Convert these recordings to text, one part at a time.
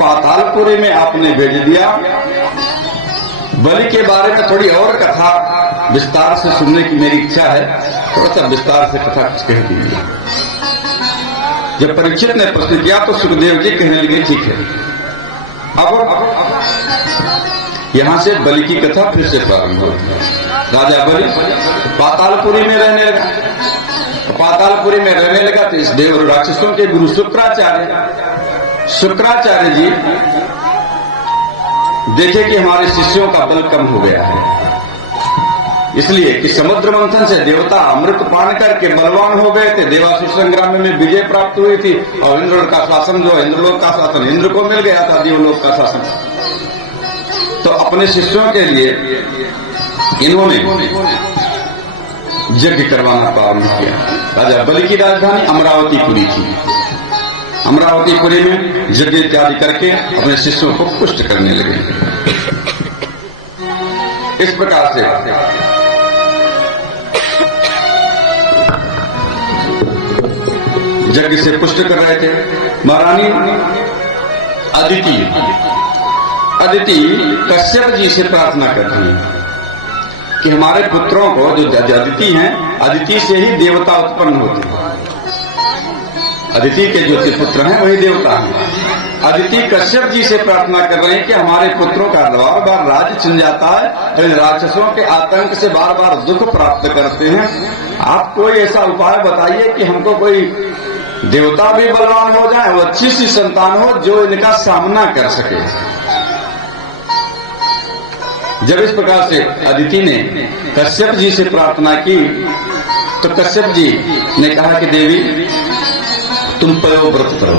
पातालपुरी में आपने भेज दिया। बलि के बारे में थोड़ी और कथा विस्तार से सुनने की मेरी इच्छा है, थोड़ा सा विस्तार से कथा कुछ कह दीजिए। जब परीक्षित ने प्रश्न किया तो सुखदेव जी कहने लगे ठीक है। अब यहां से बलि की कथा फिर से प्रारंभ होती है। राजा बलि पातालपुरी में रहने लगा। पातालपुरी में रहने लगा तो इस देव राक्षसों के गुरु शुक्राचार्य जी देखे कि हमारे शिष्यों का बल कम हो गया है, इसलिए कि समुद्र मंथन से देवता अमृत पान करके बलवान हो गए थे, देवासुर संग्राम में विजय प्राप्त हुई थी और इंद्र का शासन जो इंद्रलोक का शासन इंद्र को मिल गया था, देवलोक का शासन। तो अपने शिष्यों के लिए इन्होंने यज्ञ करवाना प्रारंभ किया। राजा बलि की राजधानी अमरावतीपुरी थी। अमरावतीपुरी में यज्ञ इत्यादि करके अपने शिष्यों को पुष्ट करने लगे। इस प्रकार से यज्ञ से पुष्ट कर रहे थे। महारानी अदिति कश्यप जी से प्रार्थना करती है कि हमारे पुत्रों को, जो अदिति हैं, अदिति से ही देवता उत्पन्न होते हैं। अदिति के जो पुत्र हैं वही देवता हैं। अदिति कश्यप जी से प्रार्थना कर रहे हैं कि हमारे पुत्रों का बार बार राज्य छिन जाता है, इन राक्षसों के आतंक से बार बार दुख प्राप्त करते हैं। आप कोई ऐसा उपाय बताइए कि हमको कोई देवता भी बलवान हो जाए, वो अच्छी सी संतान हो जो इनका सामना कर सके। जब इस प्रकार से अदिति ने कश्यप जी से प्रार्थना की तो कश्यप जी ने कहा कि देवी तुम पयोव्रत करो।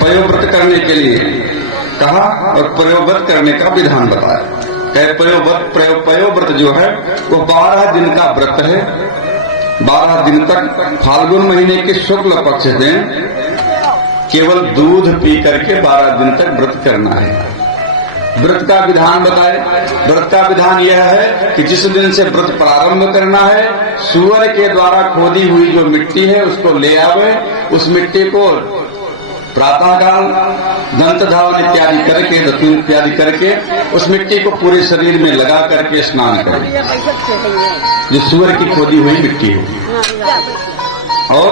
पयोव्रत करने के लिए कहा और पयोव्रत करने का विधान बताया। कहे पयोव्रत जो है वो 12 दिन का व्रत है। 12 दिन तक फाल्गुन महीने के शुक्ल पक्ष में केवल दूध पी करके 12 दिन तक व्रत करना है। व्रत का विधान बताए। व्रत का विधान यह है कि जिस दिन से व्रत प्रारंभ करना है, सूअर के द्वारा खोदी हुई जो मिट्टी है उसको ले आवे, उस मिट्टी को प्रातःकाल दंत धावन इत्यादि करके, दत्तून इत्यादि करके उस मिट्टी को पूरे शरीर में लगा करके स्नान करें, जो सूअर की खोदी हुई मिट्टी हो। और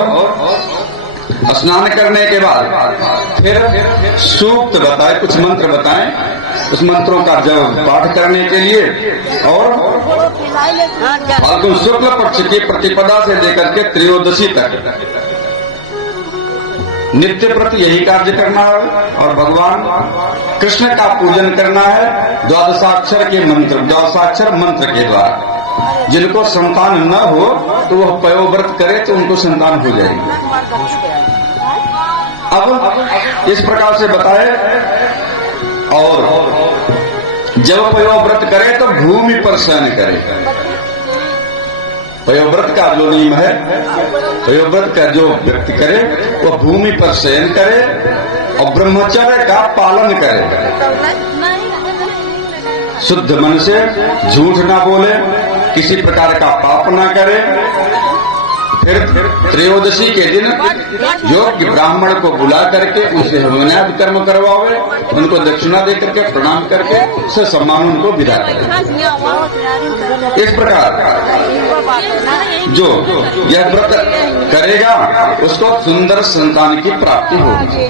स्नान करने के बाद फिर सूक्त बताए, कुछ मंत्र बताएं, उस मंत्रों का जब पाठ करने के लिए और फाल्गुन शुक्ल पक्ष की प्रतिपदा से लेकर के त्रयोदशी तक नित्य प्रति यही कार्य करना है और भगवान कृष्ण का पूजन करना है द्वादशाक्षर मंत्र के द्वारा। जिनको संतान न हो तो वह पयोव्रत करे तो उनको संतान हो जाएगी। अब इस प्रकार से बताए। और जब पयोव्रत करे तो भूमि पर शयन करे। पयोव्रत का जो नियम है, पयोव्रत का जो व्यक्ति करे वह भूमि पर शयन करे और ब्रह्मचर्य का पालन करे। शुद्ध मन से झूठ ना बोले, किसी प्रकार का पाप ना करे। फिर त्रयोदशी के दिन योग्य ब्राह्मण को बुला करके उनसे हवनादि कर्म करवावे, उनको दक्षिणा दे करके प्रणाम करके उससे सम्मान उनको विदा करे। इस प्रकार जो यह व्रत करेगा उसको सुंदर संतान की प्राप्ति होगी।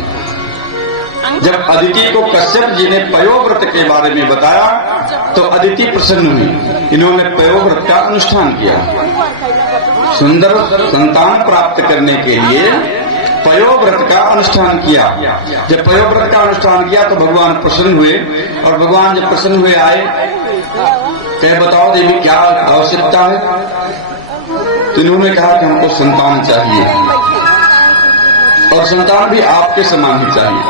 जब अदिति को कश्यप जी ने पयोव्रत के बारे में बताया तो अदिति प्रसन्न हुई। इन्होंने पयोव्रत का अनुष्ठान किया। सुंदर संतान प्राप्त करने के लिए पयोव्रत का अनुष्ठान किया। जब पयोव्रत का अनुष्ठान किया तो भगवान प्रसन्न हुए और भगवान जब प्रसन्न हुए आए, कहे बताओ देवी क्या आवश्यकता है? तो इन्होंने कहा कि हमको संतान चाहिए और संतान भी आपके समान ही चाहिए।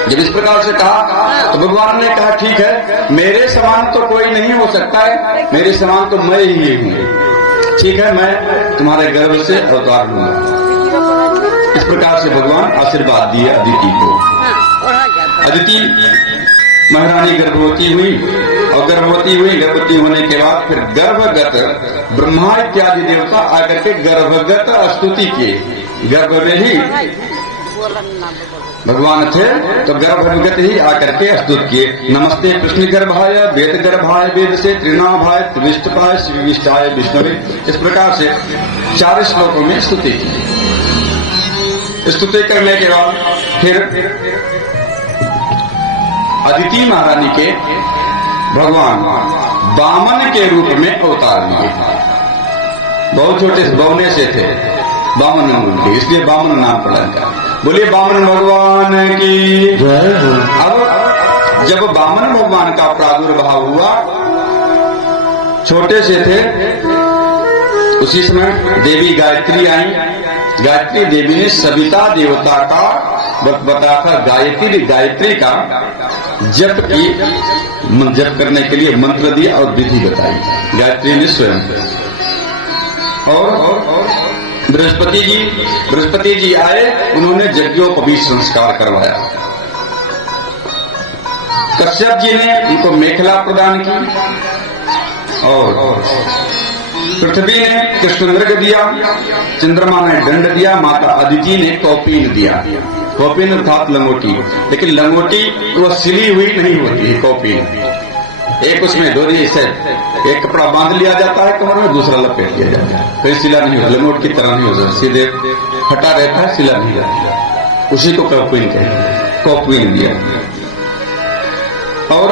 जब इस प्रकार से कहा तो भगवान ने कहा ठीक है, मेरे समान तो कोई नहीं हो सकता है, मेरे समान तो मैं ही हूँ। ठीक है, मैं तुम्हारे गर्भ से अवतार लूंगा। इस प्रकार से भगवान आशीर्वाद दिए अदिति को। अदिति महारानी गर्भवती हुई और गर्भवती होने के बाद फिर गर्भगत ब्रह्मा इत्यादि देवता आकर के गर्भगत स्तुति किए। गर्भ में ही भगवान थे तो गर्भगत ही आकर के स्तुत किए। नमस्ते कृष्ण गर्भाय वेद गर्भाय वेद से त्रिनाभाय त्रिविष्टपाय श्रीविष्टाय विष्णुवे। इस प्रकार से 4 श्लोकों में स्तुति की। स्तुति करने के बाद फिर अदिति महारानी के भगवान वामन के रूप में अवतार लिए। बहुत छोटे बौने से थे, वामन मूल, इसलिए वामन नाम पड़ा इनका। बोलिए वामन भगवान की जय। अब जब वामन भगवान का प्रादुर्भाव हुआ, छोटे से थे, उसी समय देवी गायत्री आई। गायत्री देवी ने सविता देवता का बताया था, गायत्री का जप की, जप करने के लिए मंत्र दिया और विधि बताई गायत्री ने स्वयं। और बृहस्पति जी आए, उन्होंने यज्ञोपवीत संस्कार करवाया। कश्यप जी ने उनको मेखला प्रदान की और पृथ्वी ने कृष्णमृग दिया, चंद्रमा ने दंड दिया, माता अदिति ने कौपीन दिया। कौपीन अर्थात लंगोटी, लेकिन लंगोटी वह सिली हुई नहीं होती है। कौपीन एक उसमें डोरी से एक कपड़ा बांध लिया जाता है कमर में, दूसरा लपेट दिया जाता है, कहीं सिला नहीं होता, लंगोट की तरह नहीं होता, सीधे फटा रहता है, सिला नहीं जाता। उसी को कौपीन कहते हैं, कौपीन दिया। और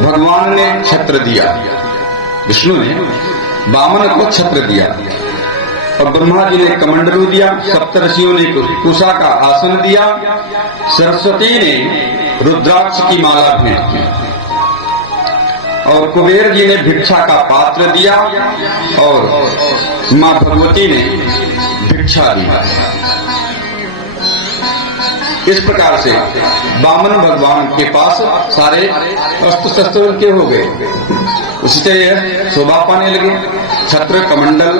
भगवान ने छत्र दिया, विष्णु ने वामन को छत्र दिया, और ब्रह्मा जी ने कमंडलू दिया, सप्तर्षियों ने कुशा का आसन दिया, सरस्वती ने रुद्राक्ष की माला भेंट की, और कुबेर जी ने भिक्षा का पात्र दिया, और मां भगवती ने भिक्षा दी। इस प्रकार से वामन भगवान के पास सारे अस्त्र शस्त्र के हो गए। उसी से शोभा पाने लगे, छत्र, कमंडल,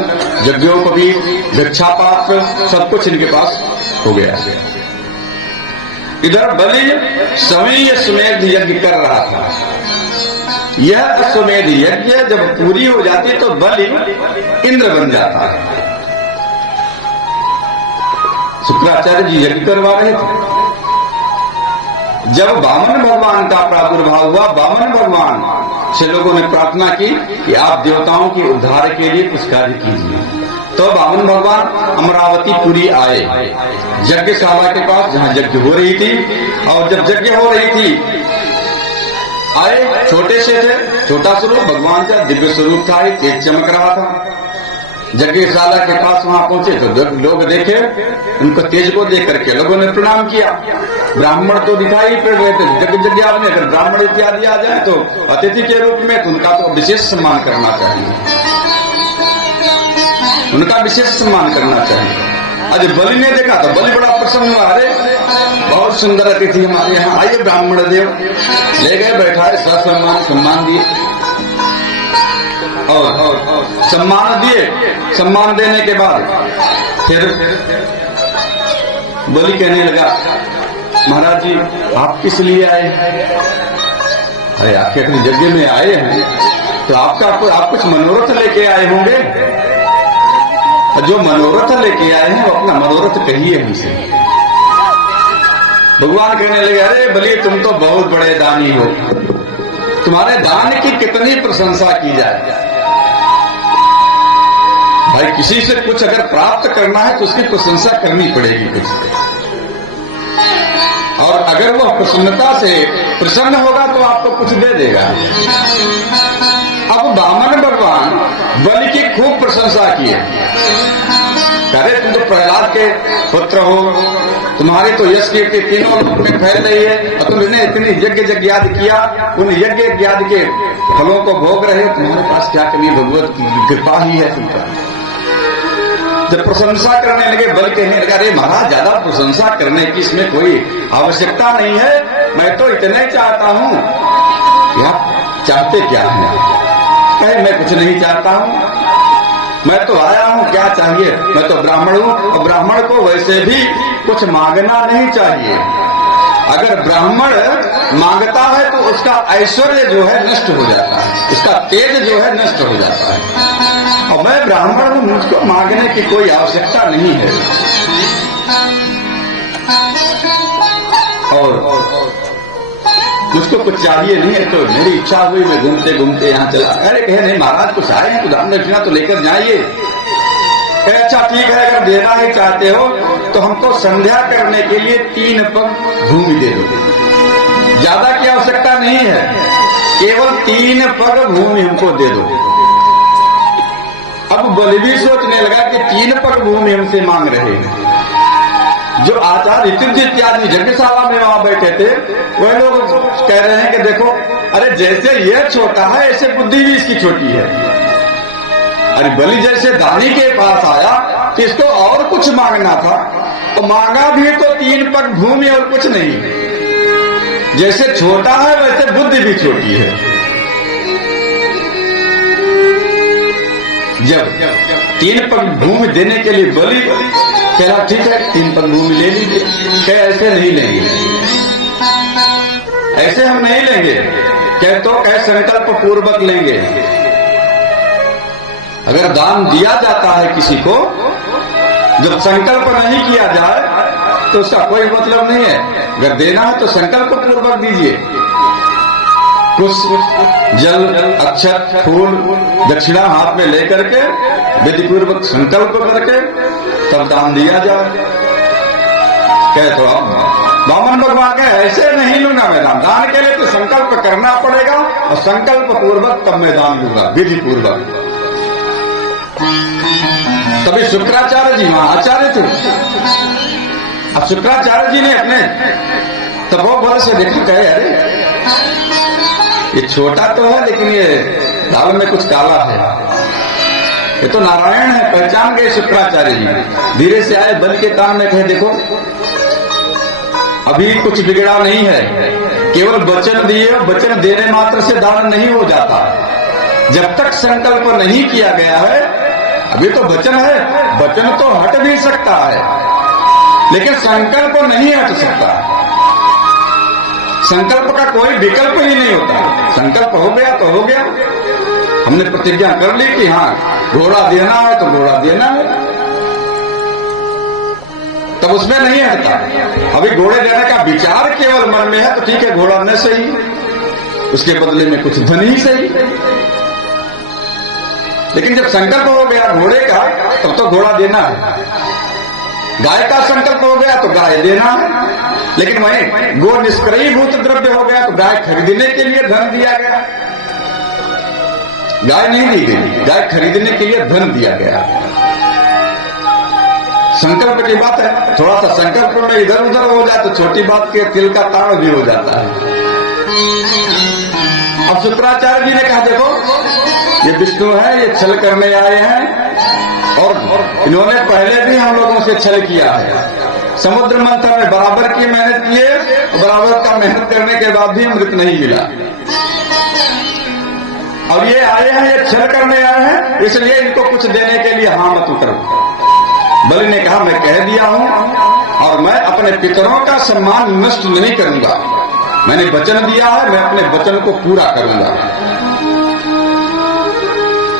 यज्ञोपवीत, भिक्षा पात्र, सब कुछ इनके पास हो गया। इधर बलि समीय सुमेध यज्ञ कर रहा था। यह अश्वमेध यज्ञ जब पूरी हो जाती तो बलि इंद्र बन जाता है। शुक्राचार्य जी यज्ञ करवा रहे थे। जब वामन भगवान का प्रादुर्भाव हुआ, वामन भगवान से लोगों ने प्रार्थना की कि आप देवताओं के उद्धार के लिए कुछ कार्य कीजिए। तो वामन भगवान अमरावतीपुरी आए, यज्ञशाला के पास जहां यज्ञ हो रही थी। और जब यज्ञ हो रही थी, आए, छोटे से थे, छोटा स्वरूप भगवान का दिव्य स्वरूप था, तेज चमक रहा था। यज्ञशाला के पास वहां पहुंचे तो लोग देखे, उनको तेज को देख करके लोगों ने प्रणाम किया। ब्राह्मण तो दिखाई पड़ रहे थे यज्ञ में, अगर ब्राह्मण इत्यादि आ जाए तो अतिथि के रूप में उनका तो विशेष सम्मान करना चाहिए, उनका विशेष सम्मान करना चाहिए। आज बलि ने देखा तो बलि बड़ा प्रसन्न हुआ, अरे बहुत सुंदर अतिथि हमारे यहाँ आइए ब्राह्मण देव। ले गए, बैठाए, सम्मान दिए और सम्मान दिए। सम्मान देने के बाद फिर बलि कहने लगा, महाराज जी आप किस लिए आए? अरे आखिर यज्ञ में आए हैं तो आप कुछ मनोरथ लेके आए होंगे। जो मनोरथ लेके आए हैं वो अपना मनोरथ कहिए हमसे। भगवान कहने लगे, अरे बलि तुम तो बहुत बड़े दानी हो, तुम्हारे दान की कितनी प्रशंसा की जाए। भाई किसी से कुछ अगर प्राप्त करना है तो उसकी प्रशंसा करनी पड़ेगी कुछ, और अगर वह प्रसन्नता से प्रसन्न होगा तो आपको कुछ दे देगा। अब वामन भगवान बलि की खूब प्रशंसा की है, अरे तुम तो प्रहलाद के पुत्र हो, तुम्हारी तो यश कीर्ति तीनों लोक में फैल रही है, और तुमने इतनी यज्ञ याद किया, उन यज्ञ याद के फलों को भोग रहे, तुम्हारे पास क्या कमी, भगवत की कृपा ही है तुम पर। जब प्रशंसा करने लगे, बल कहने लगा, अरे महाराज ज्यादा प्रशंसा करने की इसमें कोई आवश्यकता नहीं है, मैं तो इतना ही चाहता हूँ। आप चाहते क्या है? कहे मैं कुछ नहीं चाहता हूँ, मैं तो आया हूँ, क्या चाहिए? मैं तो ब्राह्मण हूँ, और ब्राह्मण को वैसे भी कुछ मांगना नहीं चाहिए। अगर ब्राह्मण मांगता है तो उसका ऐश्वर्य जो है नष्ट हो जाता है, उसका तेज जो है नष्ट हो जाता है। और मैं ब्राह्मण हूँ, मुझको मांगने की कोई आवश्यकता नहीं है। और मुझको कुछ चाहिए नहीं है, तो मेरी इच्छा हुई मैं घूमते घूमते यहाँ चला। अरे कहे नहीं महाराज कुछ आए हैं, कुछ दान दक्षिणा तो लेकर जाइए। अच्छा ठीक है, अगर देना ही चाहते हो तो हमको संध्या करने के लिए 3 पग भूमि दे दो। ज्यादा की आवश्यकता नहीं है, केवल 3 पग भूमि हमको दे दो। अब बलि भी सोचने लगा कि 3 पग भूमि हमसे मांग रहे हैं। जो आचार्य ऋतुज इत्यादि यज्ञशाला में वहां बैठे थे, वह लोग कह रहे हैं कि देखो, अरे जैसे यह छोटा है ऐसे बुद्धि भी इसकी छोटी है। अरे बलि जैसे दानी के पास आया कि इसको और कुछ मांगना था, तो मांगा भी तो 3 पग भूमि और कुछ नहीं। जैसे छोटा है वैसे बुद्धि भी छोटी है। जब 3 पग भूमि देने के लिए बलि कहा ठीक है 3 पग भूमि ले लीजिए। क्या ऐसे नहीं लेंगे, ऐसे हम नहीं लेंगे, कह तो कह संकल्प पूर्वक लेंगे। अगर दान दिया जाता है किसी को, जब संकल्प नहीं किया जाए तो उसका कोई मतलब नहीं है। अगर देना है तो संकल्प पूर्वक दीजिए। पुष्प, जल, अक्षत, फूल, दक्षिणा हाथ में लेकर के विधि पूर्वक संकल्प करके तब दान दिया जाए। कहे तो अब बामन भगवान कहे ऐसे नहीं लूंगा मैं दान। दान के लिए तो संकल्प करना पड़ेगा और संकल्प पूर्वक तब मैं दान दूंगा, विधि पूर्वक। तभी शुक्राचार्य जी वहां आचार्य थे। अब शुक्राचार्य जी ने अपने तपोबल से देखा, कहे अरे ये छोटा तो है लेकिन ये दाल में कुछ काला है, ये तो नारायण है। पहचान गए शुक्राचार्य जी, धीरे से आए बल के कान में, कहे देखो अभी कुछ बिगड़ा नहीं है, केवल वचन दिए, वचन देने मात्र से दान नहीं हो जाता। जब तक संकल्प नहीं किया गया है, अभी तो वचन है, वचन तो हट भी सकता है लेकिन संकल्प नहीं हट सकता। संकल्प का कोई विकल्प ही नहीं होता। संकल्प हो गया तो हो गया। हमने प्रतिज्ञा कर ली कि हाँ घोड़ा देना है तो घोड़ा देना है, तब उसमें नहीं हटता। अभी घोड़े देने का विचार केवल मन में है तो ठीक है, घोड़ा न सही, उसके बदले में कुछ धन ही सही। लेकिन जब संकल्प हो गया घोड़े का, तब तो घोड़ा देना है। गाय का संकल्प हो गया तो गाय देना है। लेकिन वहीं गो निष्क्रियभूत द्रव्य हो गया तो गाय खरीदने के लिए धन दिया गया। गाय नहीं दी गई, गाय खरीदने के लिए धन दिया गया। संकल्प की बात है, थोड़ा सा संकल्प में इधर उधर हो जाए तो छोटी बात के तिल का ताड़ भी हो जाता है। अब शुक्राचार्य जी ने कहा देखो ये विष्णु है, ये छल करने आए हैं और इन्होंने पहले भी हम लोगों से छल किया है। समुद्र मंथन में बराबर की मेहनत किए, बराबर का मेहनत करने के बाद भी अमृत नहीं मिला। और ये आए हैं, ये छल करने आए हैं, इसलिए इनको कुछ देने के लिए हाँ मत उतरो। बलि ने कहा मैं कह दिया हूं और मैं अपने पितरों का सम्मान नष्ट नहीं करूंगा। मैंने वचन दिया है, मैं अपने वचन को पूरा करूंगा।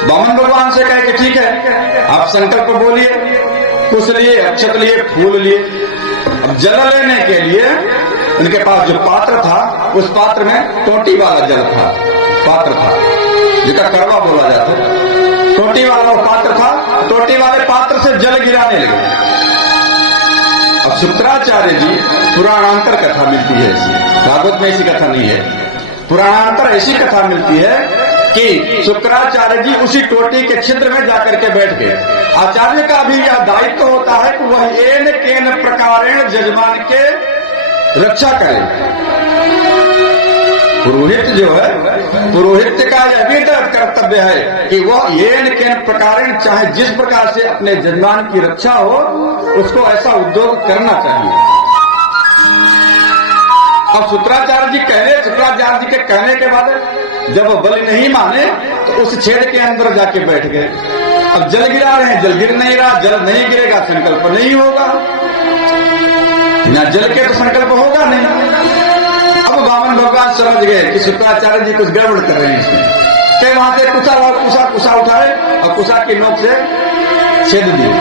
वामन भगवान से कहे कि ठीक है आप संकल्प बोलिए, कुछ लिए, अक्षत लिए, फूल लिए। अब जल लेने के लिए उनके पास जो पात्र था, उस पात्र में टोटी वाला जल था, पात्र था जिसका करवा बोला जाता। टोटी वाला वो पात्र था, टोटी वाले पात्र से जल गिराने लगे। अब शुक्राचार्य जी, पुराणांतर कथा मिलती है ऐसी, भागवत में ऐसी कथा नहीं है, पुराणांतर ऐसी कथा मिलती है कि शुक्राचार्य जी उसी टोटी के छिद्र में जाकर के बैठ गए। आचार्य का भी यह दायित्व होता है कि वह एन केन प्रकारेण जजमान के रक्षा करे। पुरोहित जो है, पुरोहित का यह भी कर्तव्य है कि वह एन केन प्रकारेण, चाहे जिस प्रकार से अपने जजमान की रक्षा हो, उसको ऐसा उद्योग करना चाहिए। अब शुक्राचार्य जी के कहने के बाद जब वो बलि नहीं माने तो उस छेद के अंदर जाके बैठ गए। अब जल गिरा रहे हैं, जल गिर नहीं रहा, जल नहीं गिरेगा संकल्प नहीं होगा, ना जल के तो संकल्प होगा नहीं। अब वामन भगवान समझ गए कि शुक्राचार्य जी कुछ गड़बड़ कर रहे हैं इसमें। के वहां से कुसा उठाए और कुसा की नोक से छेद दिए।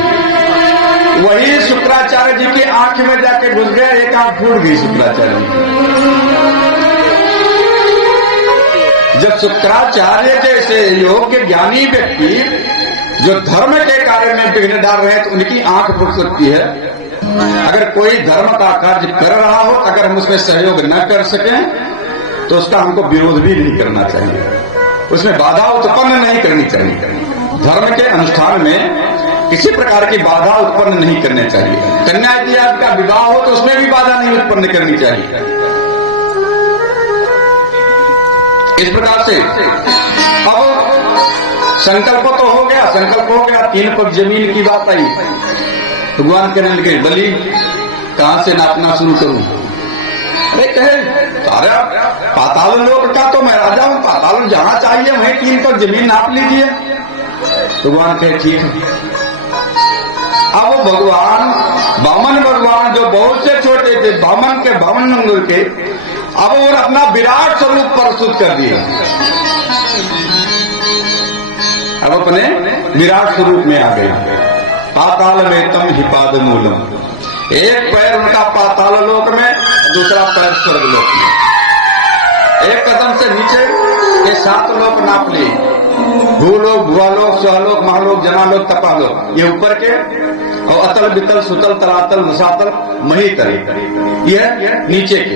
वही शुक्राचार्य जी की आंख में जाके घुस गया, एक आंख फूट गई शुक्राचार्य जी की। जब शुक्राचार्य जैसे योग्य ज्ञानी व्यक्ति जो धर्म के कार्य में विघ्न डाल रहे हैं तो उनकी आंख फूट सकती है। अगर कोई धर्म का कार्य कर रहा हो, अगर हम उसमें सहयोग न कर सकें तो उसका हमको विरोध भी नहीं करना चाहिए, उसमें बाधा उत्पन्न नहीं करनी चाहिए। धर्म के अनुष्ठान में किसी प्रकार की बाधा उत्पन्न नहीं करनी चाहिए। कन्या यदि आपका विवाह हो तो उसमें भी बाधा नहीं उत्पन्न करनी चाहिए। इस प्रकार से अब संकल्प तो हो गया, संकल्प हो गया, 3 पग जमीन की बात आई। भगवान कहने लगे बलि कहां से नापना शुरू करूं? अरे कहे तारा पाताल लोक का तो मैं राजा हूं, पाताल जहां चाहिए वहीं 3 पग जमीन नाप लीजिए। भगवान कहे ठीक है। अब भगवान वामन भगवान जो बहुत से छोटे थे, वामन के 52 अंगुल के, अब वो अपना विराट स्वरूप प्रस्तुत कर दिया। अब अपने विराट स्वरूप में आ गए। पाताल में तम हिपाद मूलम, एक पैर उनका पाताल लोक में, दूसरा पैर स्वर्ग लोक में। एक कदम से नीचे ये 7 लोक नाप लिए, भूलोक, भुआलोक, स्वलोक, महालोक, जनालोक, तपालोक, ये ऊपर के, और अतल बितल सुतल तलातल मुसातल महीतल ये नीचे के।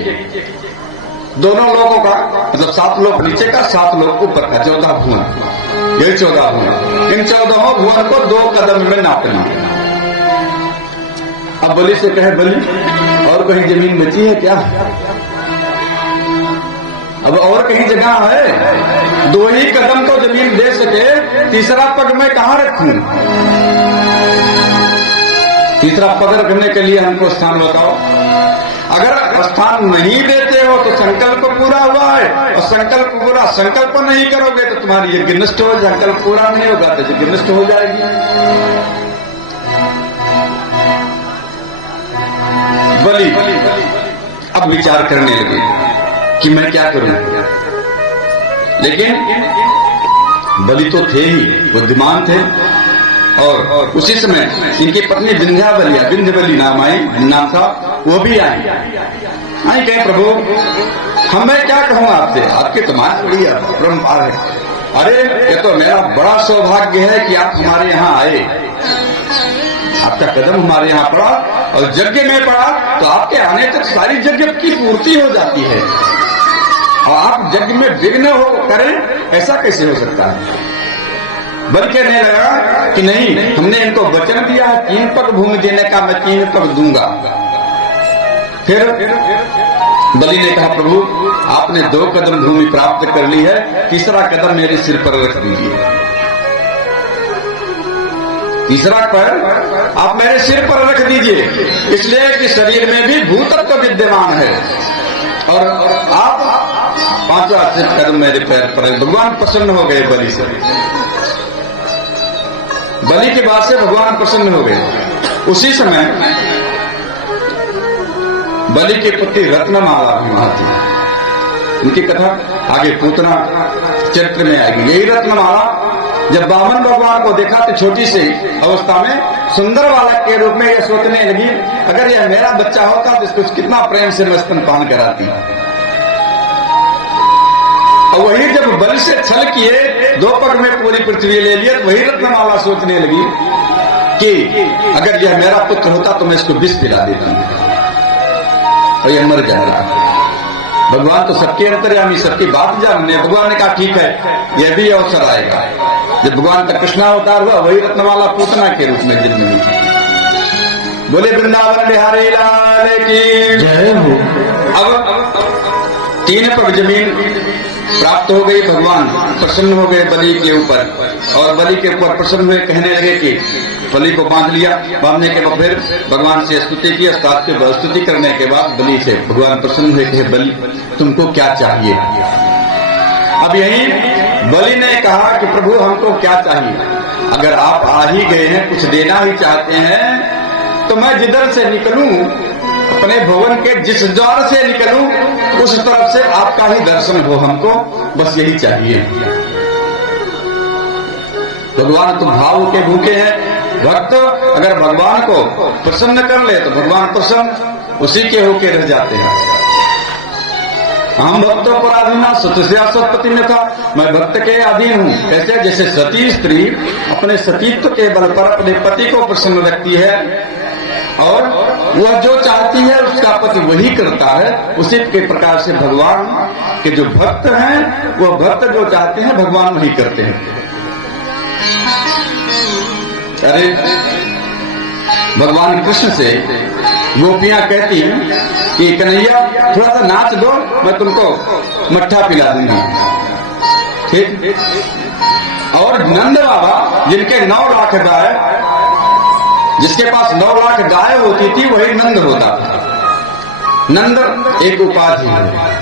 दोनों लोगों का मतलब 7 लोक नीचे का, 7 लोक ऊपर का, 14 भुवन, ये 14 भुवन। इन 14 भुवन को 2 कदम में नापना। अब बलि से कहे बलि और कहीं जमीन बची है क्या? अब और कहीं जगह है? 2 ही कदम तो जमीन दे सके, तीसरा पग मैं कहां रखूं? तीसरा पग रखने के लिए हमको स्थान बताओ। अगर स्थान नहीं देते हो तो संकल्प पूरा हुआ है, और संकल्प नहीं करोगे तो तुम्हारी यज्ञ नष्ट हो जाए। संकल्प पूरा नहीं होगा तो यज्ञ नष्ट हो जाएगी। बलि अब विचार करने लगे कि मैं क्या करूं। लेकिन बलि तो थे ही, बुद्धिमान थे, और उसी समय इनकी पत्नी विंध्यवली नाम था, वो भी आई कहे प्रभु मैं क्या कहूँ आपसे, आपके तुम्हारी बड़ी परंपरा है। अरे ये तो मेरा बड़ा सौभाग्य है कि आप हमारे यहाँ आए, आपका कदम हमारे यहाँ पड़ा, और यज्ञ में पड़ा तो आपके आने तक सारी यज्ञ की पूर्ति हो जाती है, और आप यज्ञ में विघ्न हो करें, ऐसा कैसे हो सकता है? बल्कि कहने लगा कि नहीं, हमने इनको वचन दिया है 3 पग भूमि देने का, मैं 3 पग दूंगा। फिर बलि ने कहा प्रभु आपने 2 कदम भूमि प्राप्त कर ली है, तीसरा कदम मेरे सिर पर रख दीजिए। तीसरा पैर आप मेरे सिर पर रख दीजिए, इसलिए कि शरीर में भी भूतत्व विद्यमान है, और आप 5वां कदम मेरे पैर पर। भगवान प्रसन्न हो गए बलि से। बलि के बाद से भगवान प्रसन्न हो गए। उसी समय बलि के पुत्री रत्नमाला भी वहां थी। उनकी कथा आगे पूतना चरित्र में आएगी। यही रत्नमाला जब वामन भगवान को देखा तो छोटी सी अवस्था में सुंदर बालक के रूप में यह सोचने लगी, अगर यह मेरा बच्चा होता तो इसको कितना प्रेम से मैं स्तनपान कराती। और वही जब बलि से छल किए 2 पग में पूरी पृथ्वी ले लिया, वही रत्नमाला सोचने लगी कि अगर यह मेरा पुत्र होता तो मैं इसको विष पिला देती और यह मर जाएगा। भगवान तो सबके अंतर्यामी, सबकी बात जानने। भगवान ने कहा ठीक है, यह भी अवसर आएगा। जब भगवान का कृष्णावतार हुआ, वही रत्नमाला पूतना के रूप में जन्म ली। बोले वृंदावन बिहारी लाल की जय हो। अब 3 पग जमीन प्राप्त हो गई। भगवान प्रसन्न हो गए बलि के ऊपर, और बलि के ऊपर प्रसन्न हुए, कहने लगे कि बलि को बांध लिया। बांधने के बाद फिर भगवान से स्तुति की। स्तुति करने के बाद बलि से भगवान प्रसन्न हुए कि बलि तुमको क्या चाहिए। अब यही बलि ने कहा कि प्रभु हमको क्या चाहिए, अगर आप आ ही गए हैं, कुछ देना ही चाहते हैं, तो मैं जिधर से निकलूं, अपने भवन के जिस द्वार से निकलूं, उस तरफ से आपका ही दर्शन हो हमको, बस यही चाहिए। भगवान तुम भाव के भूखे हैं, भक्त अगर भगवान को प्रसन्न कर ले तो भगवान प्रसन्न उसी के होके रह जाते हैं। हम भक्तों पर अधीना सतस्या सत्पति में था, मैं भक्त के अधीन हूँ। कैसे? जैसे सती स्त्री अपने सतीत्व के बल पर अपने पति को प्रसन्न रखती है और वह जो चाहती है उसका पति वही करता है, उसी के प्रकार से भगवान के जो भक्त हैं वह भक्त जो चाहते हैं भगवान वही करते हैं। अरे भगवान कृष्ण से गोपियां कहती कि कन्हैया थोड़ा सा नाच दो, मैं तुमको मट्ठा पिला दूंगी। ठीक? और नंद बाबा जिनके 9 लाख गाय, जिसके पास 9 लाख गाय होती थी वही नंद होता था। नंद एक उपाधि है।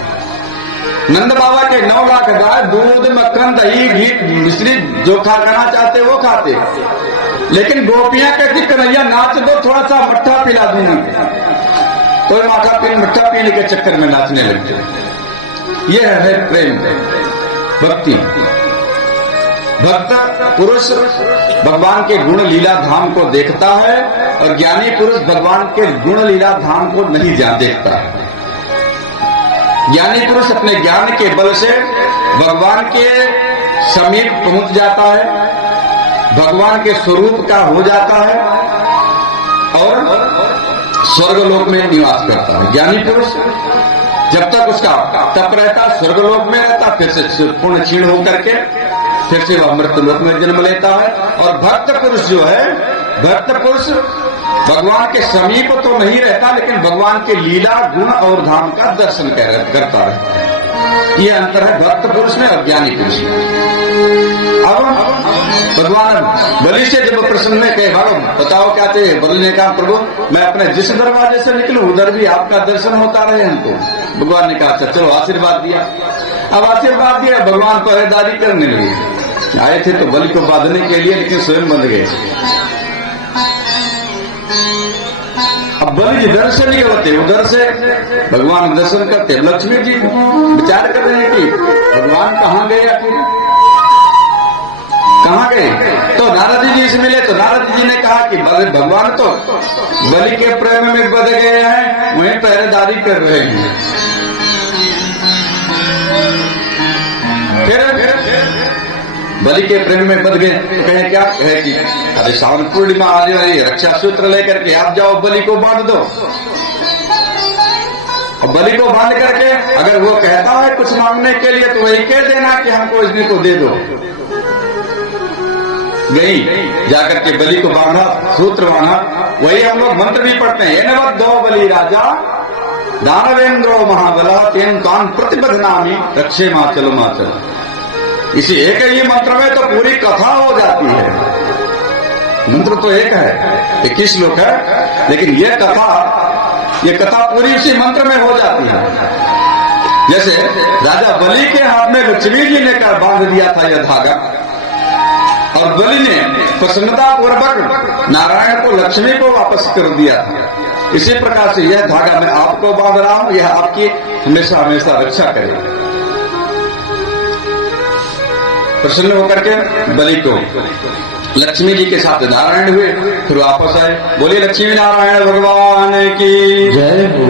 नंद बाबा के 9 लाख गाय दूध, मक्खन, दही, घी, मिश्री जो खाना चाहते वो खाते, लेकिन गोपियां कहती कन्हैया नाच दो, थोड़ा सा मट्ठा पिला दूंगी। तो मट्ठा पीने के चक्कर में नाचने लगते। यह है प्रेम, भक्ति। भक्त पुरुष भगवान के गुण लीला धाम को देखता है और ज्ञानी पुरुष भगवान के गुण लीला धाम को नहीं देखता है। ज्ञानी पुरुष अपने ज्ञान के बल से भगवान के समीप पहुंच जाता है, भगवान के स्वरूप का हो जाता है और स्वर्गलोक में निवास करता है। ज्ञानी पुरुष जब तक उसका तप रहता स्वर्गलोक में रहता, फिर से पूर्ण क्षीण होकर के फिर से वह मृत्युलोक में जन्म लेता है। और भक्त पुरुष जो है, भक्त पुरुष भगवान के समीप तो नहीं रहता, लेकिन भगवान के लीला गुण और धाम का दर्शन करता है। ये अंतर है भक्त पुरुष में और ज्ञानी पुरुष में। अब भगवान बलि से जब प्रसन्न में कहे भागो बताओ क्या चाहिए, बलि ने कहा प्रभु मैं अपने जिस दरवाजे से निकलूं उधर भी आपका दर्शन होता रहे हमको। भगवान ने कहा अच्छा चलो आशीर्वाद दिया। अब आशीर्वाद दिया, भगवान पहरेदारी करने लगे। आए थे तो बलि को बांधने के लिए, लेकिन स्वयं बंध गए। अब बलि जिधर से निकलते उधर से भगवान दर्शन करते। लक्ष्मी जी विचार कर रहे हैं कि भगवान कहाँ गए, आखिर कहाँ गए। तो नारद जी से मिले तो नारद जी ने कहा कि भगवान तो बलि के प्रेम में बंध गए हैं, वहीं पहरेदारी कर रहे हैं। फिर बलि के प्रेम में बंध गए तो कहे क्या कहे कि अरे श्रावण पूर्णिमा आने वाली, रक्षा सूत्र लेकर के आप जाओ बलि को बांध दो। और बलि को बांध करके अगर वो कहता है कुछ मांगने के लिए तो वही कह देना कि हमको इसने को दे दो। गई जाकर के बलि को बांधा, सूत्र बांधा। वही हम लोग मंत्र भी पढ़ते हैं, एनवद्दो बलि राजा दानवेंद्रो महाबला तेन कान प्रतिबद्धनामी रक्षे माचलो माचल। इसी एक ही मंत्र में तो पूरी कथा हो जाती है। मंत्र तो एक है, 21 श्लोक है, लेकिन ये कथा पूरी उसी मंत्र में हो जाती है। जैसे राजा बलि के हाथ में लक्ष्मी जी ने बांध दिया था यह धागा, और बलि ने प्रसन्नता पूर्वक नारायण को लक्ष्मी को वापस कर दिया था। इसी प्रकार से यह धागा मैं आपको बांध रहा हूं, यह आपकी हमेशा हमेशा रक्षा करेगा। प्रसन्न होकर के बलि को लक्ष्मी जी के साथ नारायण हुए, फिर वापस आए। बोलिए लक्ष्मी नारायण भगवान की जय हो।